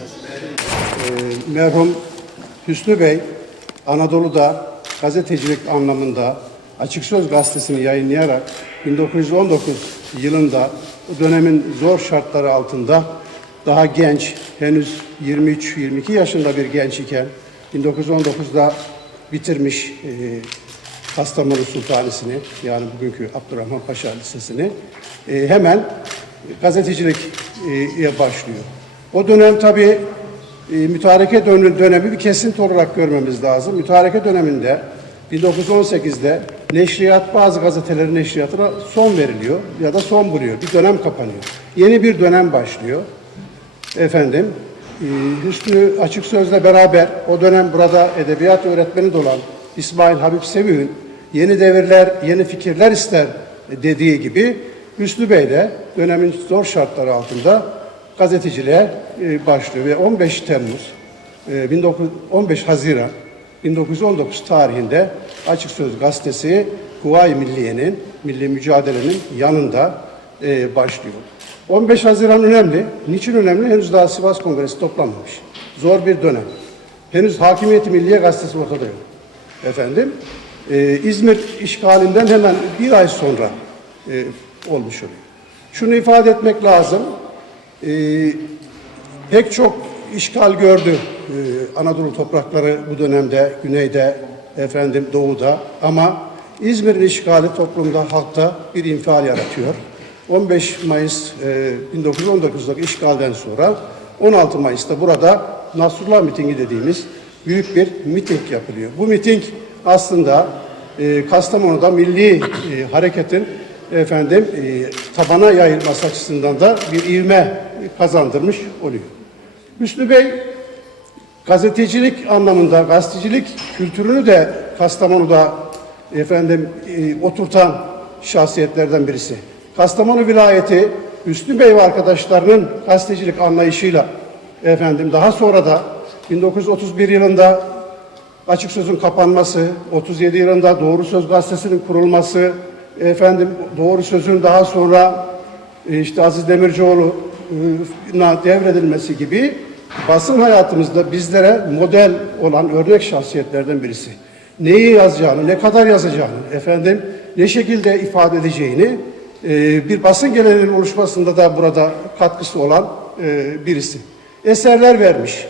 Ee, merhum Hüsnü Bey Anadolu'da gazetecilik anlamında Açık Söz gazetesini yayınlayarak 1919 yılında dönemin zor şartları altında daha genç, henüz 23-22 yaşında bir genç iken 1919'da bitirmiş e, Kastamonu Sultanisi'ni yani bugünkü Abdurrahman Paşa Lisesi'ni e, hemen gazetecilik'e başlıyor. O dönem tabii e, mütareke dön- dönemi bir kesinti olarak görmemiz lazım. Mütareke döneminde 1918'de neşriyat bazı gazetelerin neşriyatına son veriliyor ya da son buluyor. Bir dönem kapanıyor. Yeni bir dönem başlıyor. Efendim, e, Hüsnü Açık Söz'le beraber o dönem burada edebiyat öğretmeni olan İsmail Habib Sevih'in yeni devirler, yeni fikirler ister dediği gibi Hüsnü Bey de dönemin zor şartları altında gazeteciliğe e, başlıyor ve 15 Temmuz, e, 19 15 Haziran 1919 tarihinde Açık Söz gazetesi Kuvayi Milliye'nin, milli mücadelenin yanında e, başlıyor. 15 Haziran önemli. Niçin önemli? Henüz daha Sivas Kongresi toplanmamış. Zor bir dönem. Henüz Hakimiyeti Milliye gazetesi ortada yok. Efendim, e, İzmir işgalinden hemen bir ay sonra e, olmuş oluyor. Şunu ifade etmek lazım. E, pek çok işgal gördü e, Anadolu toprakları bu dönemde, güneyde, efendim doğuda ama İzmir'in işgali toplumda, halkta bir infial yaratıyor. 15 Mayıs e, 1919'daki işgalden sonra 16 Mayıs'ta burada Nasrullah mitingi dediğimiz büyük bir miting yapılıyor. Bu miting aslında e, Kastamonu'da milli e, hareketin efendim e, tabana yayılması açısından da bir ivme kazandırmış oluyor. Hüsnü Bey gazetecilik anlamında gazetecilik kültürünü de Kastamonu'da efendim e, oturtan şahsiyetlerden birisi. Kastamonu vilayeti Hüsnü Bey ve arkadaşlarının gazetecilik anlayışıyla efendim daha sonra da 1931 yılında Açık Söz'ün kapanması, 37 yılında Doğru Söz gazetesinin kurulması, efendim Doğru Söz'ün daha sonra e, işte Aziz Demircioğlu'na devredilmesi gibi basın hayatımızda bizlere model olan örnek şahsiyetlerden birisi. Neyi yazacağını, ne kadar yazacağını, efendim ne şekilde ifade edeceğini e, bir basın geleneğinin oluşmasında da burada katkısı olan e, birisi. Eserler vermiş.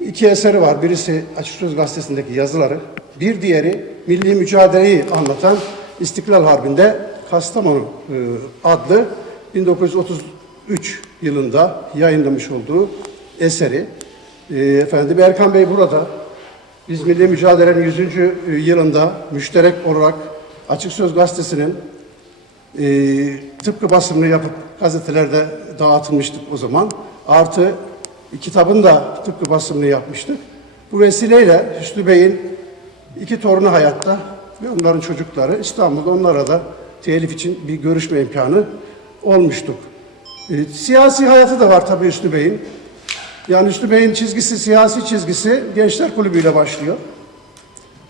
İki eseri var. Birisi Açık Söz Gazetesi'ndeki yazıları, bir diğeri milli mücadeleyi anlatan İstiklal Harbi'nde Kastamonu e, adlı 1933 yılında yayınlamış olduğu eseri. E, efendim Erkan Bey burada. Biz milli mücadelenin 100. yılında müşterek olarak Açık Söz Gazetesi'nin e, tıpkı basımını yapıp gazetelerde dağıtılmıştık o zaman. Artı kitabın da tıpkı basımını yapmıştık. Bu vesileyle Hüsnü Bey'in iki torunu hayatta ve onların çocukları İstanbul'da onlara da telif için bir görüşme imkanı olmuştuk. E, siyasi hayatı da var tabii Hüsnü Bey'in. Yani Hüsnü Bey'in çizgisi, siyasi çizgisi Gençler Kulübü ile başlıyor.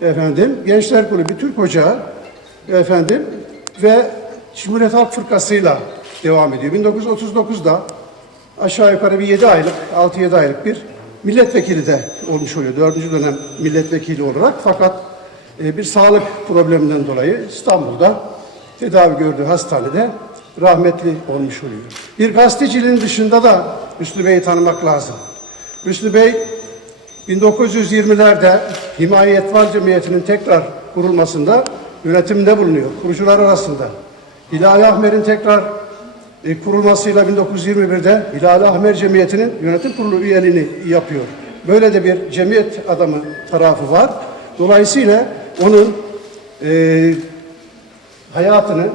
Efendim, Gençler Kulübü Türk Ocağı efendim ve Cumhuriyet Halk Fırkası'yla devam ediyor. 1939'da aşağı yukarı bir 7 aylık, 6-7 aylık bir milletvekili de olmuş oluyor. Dördüncü dönem milletvekili olarak. Fakat bir sağlık probleminden dolayı İstanbul'da tedavi gördüğü hastanede rahmetli olmuş oluyor. Bir gazeteciliğin dışında da Hüsnü Bey'i tanımak lazım. Hüsnü Bey 1920'lerde Himaye Etval Cemiyeti'nin tekrar kurulmasında yönetimde bulunuyor. Kurucular arasında. Hilal Ahmer'in tekrar e, kurulmasıyla 1921'de Hilal Ahmer Cemiyeti'nin yönetim kurulu üyeliğini yapıyor. Böyle de bir cemiyet adamı tarafı var. Dolayısıyla onun e, hayatını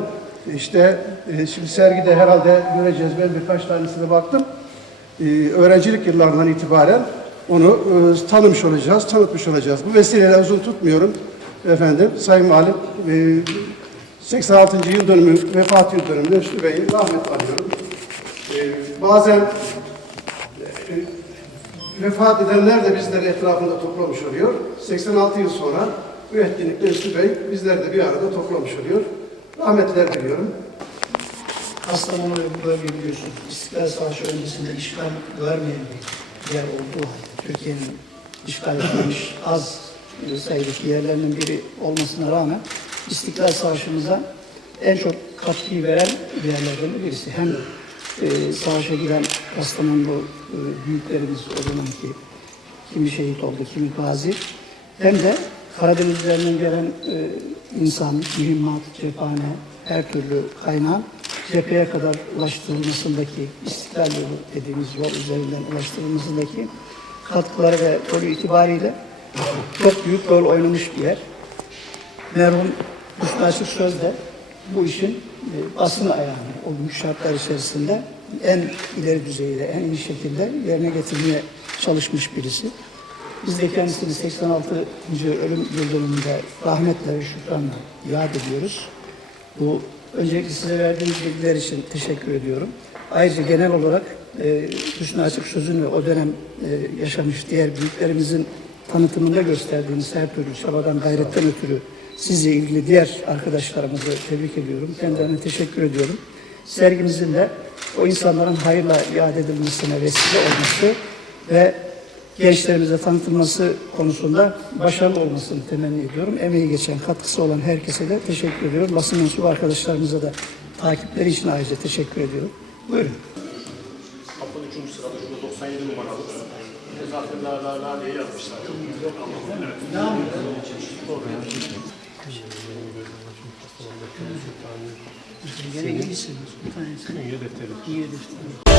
işte e, şimdi sergide herhalde göreceğiz. Ben birkaç tanesine baktım. E, öğrencilik yıllarından itibaren onu e, tanımış olacağız, tanıtmış olacağız. Bu vesileyle uzun tutmuyorum. Efendim, Sayın Valim, e, 86. yıl dönümü, vefat yıl dönümünde Hüsnü Bey'i rahmet anıyorum. E, bazen e, vefat edenler de bizleri etrafında toplamış oluyor. 86 yıl sonra etkinlikte Hüsnü Bey bizleri de bir arada toplamış oluyor. Rahmetler diliyorum. Kastamonu ve bu bölge biliyorsunuz İstiklal Savaşı öncesinde işgal görmeyen bir yer olduğu halde Türkiye'nin işgal edilmiş az sayıdaki yerlerinin biri olmasına rağmen İstiklal Savaşı'mıza en çok katkıyı veren yerlerden birisi. Hem e, savaşa giden Kastamonlu e, büyüklerimiz o zamanki kimi şehit oldu, kimi gazi. Hem de Karadeniz üzerinden gelen e, insan, mühimmat, cephane, her türlü kaynağın cepheye kadar ulaştırılmasındaki, istiklal yolu dediğimiz yol üzerinden ulaştırılmasındaki katkıları ve rolü itibariyle çok büyük rol oynamış bir yer. Merhum Hüsnü Açık Söz de bu işin e, basın ayağını o büyük şartlar içerisinde en ileri düzeyde, en iyi şekilde yerine getirmeye çalışmış birisi. Biz de kendisini 86. ölüm yıl dönümünde rahmetle ve şükranla yad ediyoruz. Bu öncelikle size verdiğiniz bilgiler için teşekkür ediyorum. Ayrıca genel olarak e, Hüsnü Açık Söz'ün o dönem e, yaşamış diğer büyüklerimizin tanıtımında gösterdiğiniz her türlü çabadan, gayretten ötürü sizle ilgili diğer arkadaşlarımızı tebrik ediyorum. Kendilerine teşekkür ediyorum. Sergimizin de o insanların hayırla iade edilmesine vesile olması ve gençlerimize tanıtılması konusunda başarılı olmasını temenni ediyorum. Emeği geçen, katkısı olan herkese de teşekkür ediyorum. Basın mensubu arkadaşlarımıza da takipleri için ayrıca teşekkür ediyorum. Buyurun. Kapının 3. sırada şurada 97 numaralı. Zaten la la la diye yazmışlar. Çok güzel. Gene iyisiniz. Bir tanesi. İyi defteri. İyi defteri.